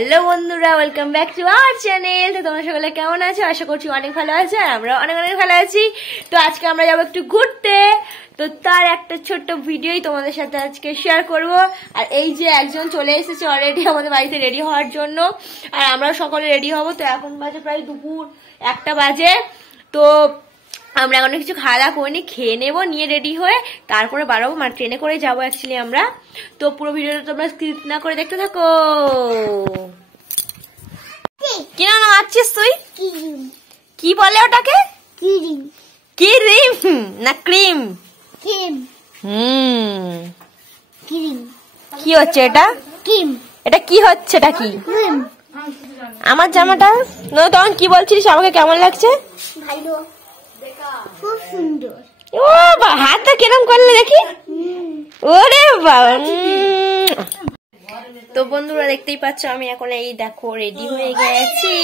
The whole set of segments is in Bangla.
হ্যালো বন্ধুরা, welcome back to our channel. তো তোমরা সকলে কেমন আছো? আশা করছি অনেক ভালো আছো, আর আমরা অনেক অনেক ভালো আছি। তো আজকে আমরা যাবো একটু ঘুরতে, তো তার একটা ছোট্ট ভিডিওই তোমাদের সাথে আজকে শেয়ার করব। আর এই যে একজন চলে এসেছে অলরেডি আমাদের বাড়িতে রেডি হওয়ার জন্য, আর আমরা সকলে রেডি হব। তো এখন বাজে প্রায় দুপুর 1টা বাজে। তো আমরা এখনো কিছু খাওয়া দাওয়া করিনি, খেয়ে নেবো, নিয়ে রেডি হয়ে তারপরে বাড়াবো। মানে ট্রেনে করে যাবো অ্যাকচুয়ালি আমরা। তো পুরো ভিডিওটা তোমরা স্কিপ না করে দেখতে থাকো। কি না নাচছিস তুই? কি বলে ওটাকে? ক্রিম না ক্রিম? কি হচ্ছে এটা? এটা কি হচ্ছে? এটা কি? আমার জামাটা তখন কি বলছিস? আমাকে কেমন লাগছে? ভালো, খুব সুন্দর। ও বাবা, হাতটা কিরম করলে দেখি। ওরে বাবা। তো বন্ধুরা দেখতেই পাচ্ছ, আমি এখন এই দেখো রেডি হয়ে গেছি।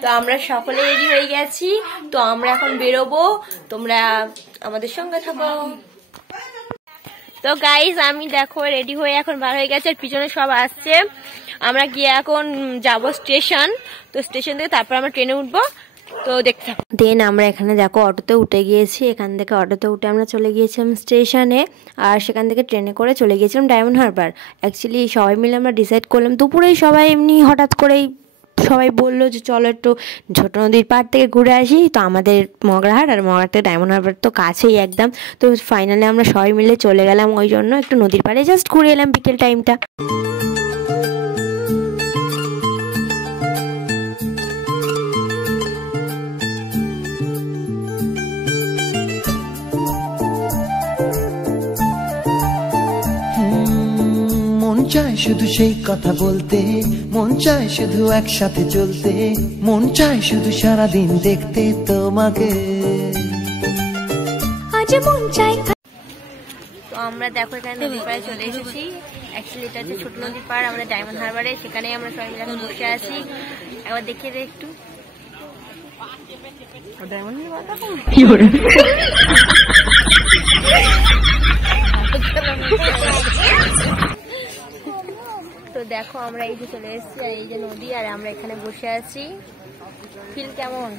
তো আমরা সকলে রেডি হয়ে গেছি। তো আমরা এখন বেরোবো, তোমরা আমাদের সঙ্গে থাকো। তো গাইজ আমি দেখো রেডি হয়ে এখন বার হয়ে গেছে, আর পিছনে সব আসছে। আমরা গিয়ে এখন যাব স্টেশন। তো স্টেশন থেকে তারপর আমরা ট্রেনে উঠবো। তো দেখতে দেন আমরা এখানে দেখো অটোতে উঠে গিয়েছি। এখান থেকে অটোতে উঠে আমরা চলে গিয়েছিলাম স্টেশনে, আর সেখান থেকে ট্রেনে করে চলে গিয়েছিলাম ডায়মন্ড হারবার। অ্যাকচুয়ালি সবাই মিলে আমরা ডিসাইড করলাম দুপুরেই, সবাই এমনি হঠাৎ করেই সবাই বললো যে চলো একটু ছোট নদীর পাড় থেকে ঘুরে আসি। তো আমাদের মগরাহাট, আর মগরাহাট থেকে ডায়মন্ড হারবার তো কাছেই একদম। তো ফাইনালি আমরা সবাই মিলে চলে গেলাম ওই জন্য একটু নদীর পাড়ে জাস্ট ঘুরে এলাম বিকেল টাইমটা। মন চায় শুধু সেই কথা বলতে, মন চায় শুধু একসাথে চলতে, মন চায় শুধু সারাদিন দেখতে তোমাকে। আজ মন চায়। তো আমরা দেখো এখানে নদীর পাড়ে চলে এসেছি। অ্যাকচুয়ালি এটা হচ্ছে ছোট নদীর পাড় আমাদের ডায়মন্ড হারবারে। সেখানে আমরা সবাই মিলে এখন বসে আছি। একবার দেখিয়ে দে একটু। তো দেখো আমরা এই যে চলে এসেছি, আর এই যে নদী, আর আমরা এখানে বসে আছি। ফিল কেমন?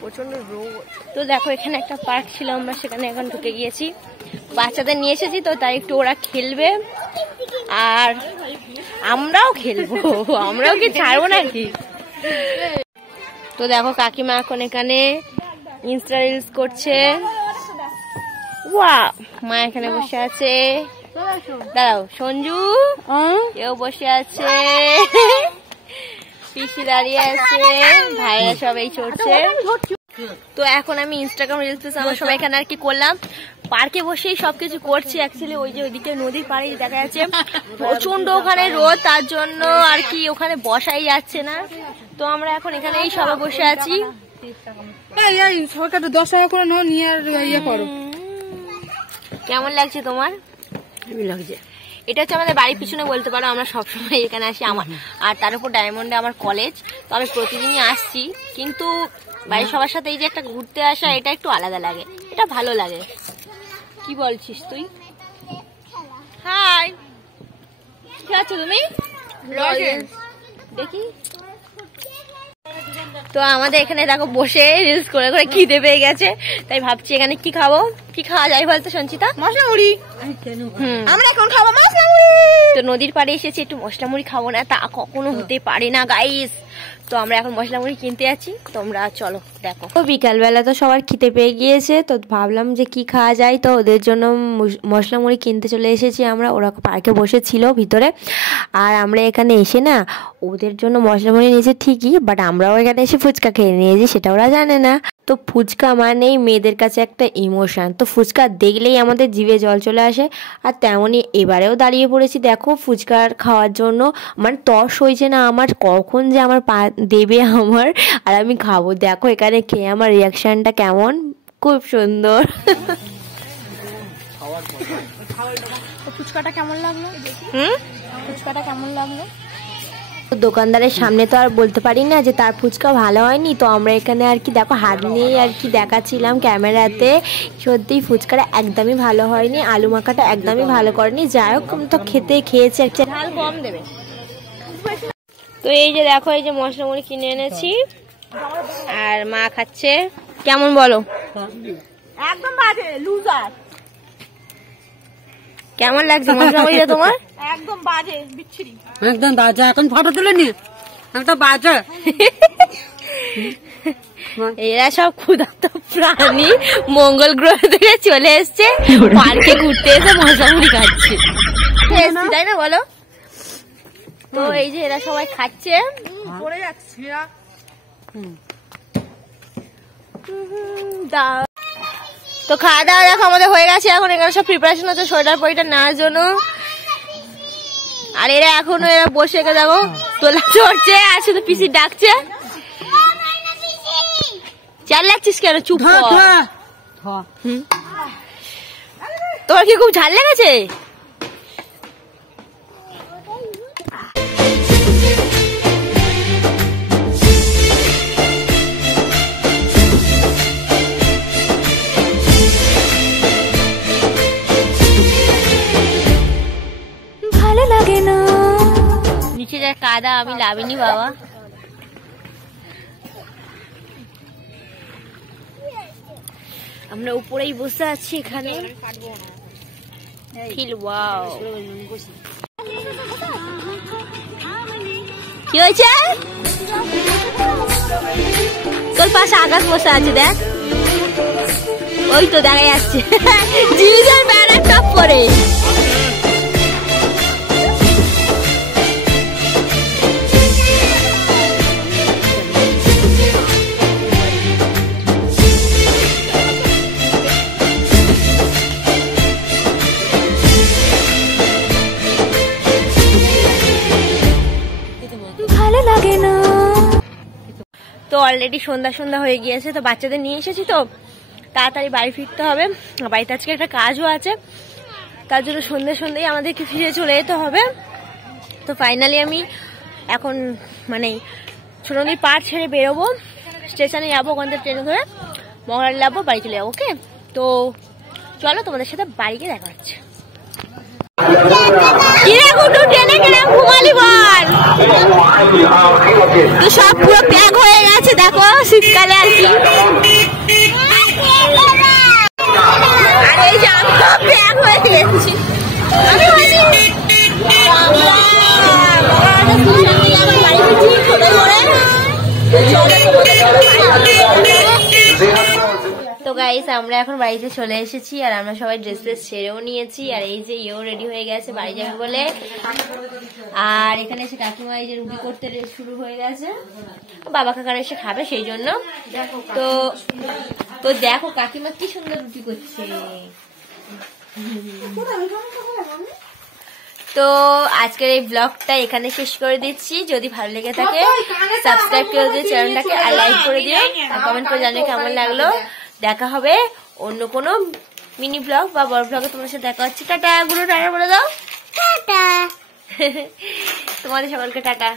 প্রচন্ড রোদ। তো দেখো এখানে একটা পার্ক ছিল, আমরা সেখানে এখন ঢুকে গিয়েছি। বাচ্চাদের নিয়ে এসেছি, তো তাই একটু ওরা খেলবে আর আমরাও খেলবো। আমরাও কি ছাড়বো নাকি? তো দেখো কাকিমা এখন এখানে ইনস্টা রিলস করছে। ওয়াও, মা এখানে বসে আছে। দাঁড়াও, সঞ্জু এও বসে আছে, পিসি দাঁড়িয়ে আছে, ভাইয়া সবাই চড়ছে। তো এখন আমি ইনস্টাগ্রাম রিলস আমরা সবাই এখানে আর কি করলাম, পার্কে বসেই সবকিছু করছি। অ্যাকচুয়ালি ওই যে ওইদিকে নদীর পাড়ে দেখা যাচ্ছে প্রচন্ড ওখানে রোদ, তার জন্য আর কি ওখানে বসাই যাচ্ছে না। তো আমরা এখন এখানেই সবাই বসে আছি। সরকার 10 টাকা করে নাও, নিয়ে ইয়ে করো। কেমন লাগছে তোমার? লাগছে। এটা হচ্ছে আমাদের বাড়ির পিছনে বলতে পারো, আমরা সবসময় এখানে আসি। আমার আর তার উপর ডায়মন্ডে আমার কলেজ, তো আমি প্রতিদিনই আসছি। কিন্তু বাড়ির সবার সাথে এই যে একটা ঘুরতে আসা, এটা একটু আলাদা লাগে, এটা ভালো লাগে। কি বলছিস তুই? হাই, কি আছো তুমি? দেখি। তো আমাদের এখানে দেখো বসে রিলস করে করে খিদে পেয়ে গেছে, তাই ভাবছি এখানে কি খাবো। কি খাওয়া যায় বলতো সঞ্চিতা? মশলা মুড়ি। আমরা এখন খাবো মশলা মুড়ি। তো নদীর পাড়ে এসেছি, একটু মশলা মুড়ি খাবো না তা কখনো হতে পারে না গাইস। তো আমরা এখন মশলা মুড়ি কিনতে যাচ্ছি, তোমরা চলো দেখো। তো বিকালবেলা তো সবার খিদে পেয়ে গিয়েছে, তো ভাবলাম যে কি খাওয়া যায়। তো ওদের জন্য মশলা মুড়ি কিনতে চলে এসেছি আমরা। ওরা পার্কে বসেছিল ভিতরে, আর আমরা এখানে এসে না ওদের জন্য মশলা মুড়ি নিয়েছি ঠিকই, বাট আমরাও এখানে এসে ফুচকা খেয়ে নিয়েছি, সেটা ওরা জানে না। তো ফুচকা মানেই মেয়েদের কাছে একটা ইমোশন। তো ফুচকা দেখলেই আমাদের জিভে জল চলে আসে, আর তেমনই এবারেও দাঁড়িয়ে পড়েছি দেখো ফুচকার খাওয়ার জন্য। মানে তর্স হয়েছে না আমার, কখন যে আমার পা দেবে আমার আর আমি খাবো। দেখো এখানে খেয়ে আমার রিয়াকশনটা কেমন, খুব সুন্দর। ফুচকাটা কেমন লাগলো? ফুচকাটা কেমন লাগলো? দোকানদারের সামনে তো আর বলতে পারি না যে তার ফুচকা ভালো হয়নি, তো আমরা এখানে আর কি দেখো হাত নিয়ে আর কি দেখাচ্ছিলাম ক্যামেরাতে। সত্যিই ফুচকাটা একদমই ভালো হয়নি, আলু মাখাটা একদমই ভালো করেনি। যাই হোক তো খেয়েছি আর ঝাল কম দেবে। তো এই যে দেখো এই যে মশলা মুড়ি কিনে এনেছি আর মা খাচ্ছে। কেমন বলো? একদম বাজে লুজার। কেমন লাগছে মশলা মুড়িটা তোমার? একদম বাজে বিচ্ছিরি। একদম বাজে। এখন ফটো তুলে নি একটা বাজে। এরা সব ক্ষুধার্ত প্রাণী মঙ্গল গ্রহ থেকে চলে এসছে, পার্কে ঘুরতে এসে মশলা মুড়ি খাচ্ছে, তাই না বলো? তো এই যে এরা সবাই খাচ্ছে, পড়ে যাচ্ছে। তো খাওয়া দাওয়া দেখো আমাদের হয়ে গেছে। এখন এখানে সব প্রিপারেশন হচ্ছে সোয়েটার পরিটা নেওয়ার জন্য। আর এরা এখনো বসে এখানে দেখো তোলা চড়ছে আর শুধু পিসি ডাকছে। চাল লাগছিস কেন? চুপ কর। তোমার কি খুব ঝাল লেগেছে? ভালো লাগে না নিচে যা কাদা, আমি লাভিনি বাবা। আমরা উপরেই বসে আছি এখানে। কি হয়েছে? তোর পাশে আকাশ বসে আছে দেখ, ওই তো দেখা যাচ্ছে জিজার ব্যানার টপ পরে। ভালো লাগে না। তো অলরেডি সন্ধ্যা হয়ে গিয়েছে, তো বাচ্চাদের নিয়ে এসেছি, তো তাড়াতাড়ি বাড়ি ফিরতে হবে। বাড়িতে আজকে একটা কাজও আছে, তার জন্য সন্ধ্যেই আমাদেরকে ফিরে চলে যেতে হবে। তো ফাইনালি আমি এখন মানে ছোট নদীর পাড় ছেড়ে বেরোবো, স্টেশনে যাবো, ওখান থেকে ট্রেনে ধরে মহারাজ যাবো, বাড়ি চলে যাবো। ওকে, তো চলো তোমাদের সাথে বাড়ি গিয়ে দেখা হচ্ছে। তো সব পুরো প্যাক হয়ে গেছে দেখো, শীতকালে আর কি। আর এই যে আমি প্যাক হয়ে গেছি, আমি তো গাইস আমরা এখন বাড়িতে চলে এসেছি আর আমরা সবাই ড্রেস ছেড়েও নিয়েছি। আর এই যে ইয়েও রেডি হয়ে গেছে বাড়ি যাবে বলে। আর এখানে এসে কাকিমা এই যে রুটি করতে শুরু হয়ে গেছে, বাবা কাকারা এসে খাবে সেই জন্য। তো তো দেখো কাকিমা কি সুন্দর রুটি করছে। তো আজকের এই ব্লগটা এখানে শেষ করে দিচ্ছি। যদি ভালো লেগে থাকে সাবস্ক্রাইব করে দিও চ্যানেলটাকে, আর লাইক করে দিও, আর কমেন্ট করে জানিও কেমন লাগলো। দেখা হবে অন্য কোনো মিনি ব্লগ বা বড় ব্লগে তোমার সাথে দেখা হচ্ছে। টাটা, গুরু টাটা বলে দাও। টাটা তোমাদের সকলকে টাটা।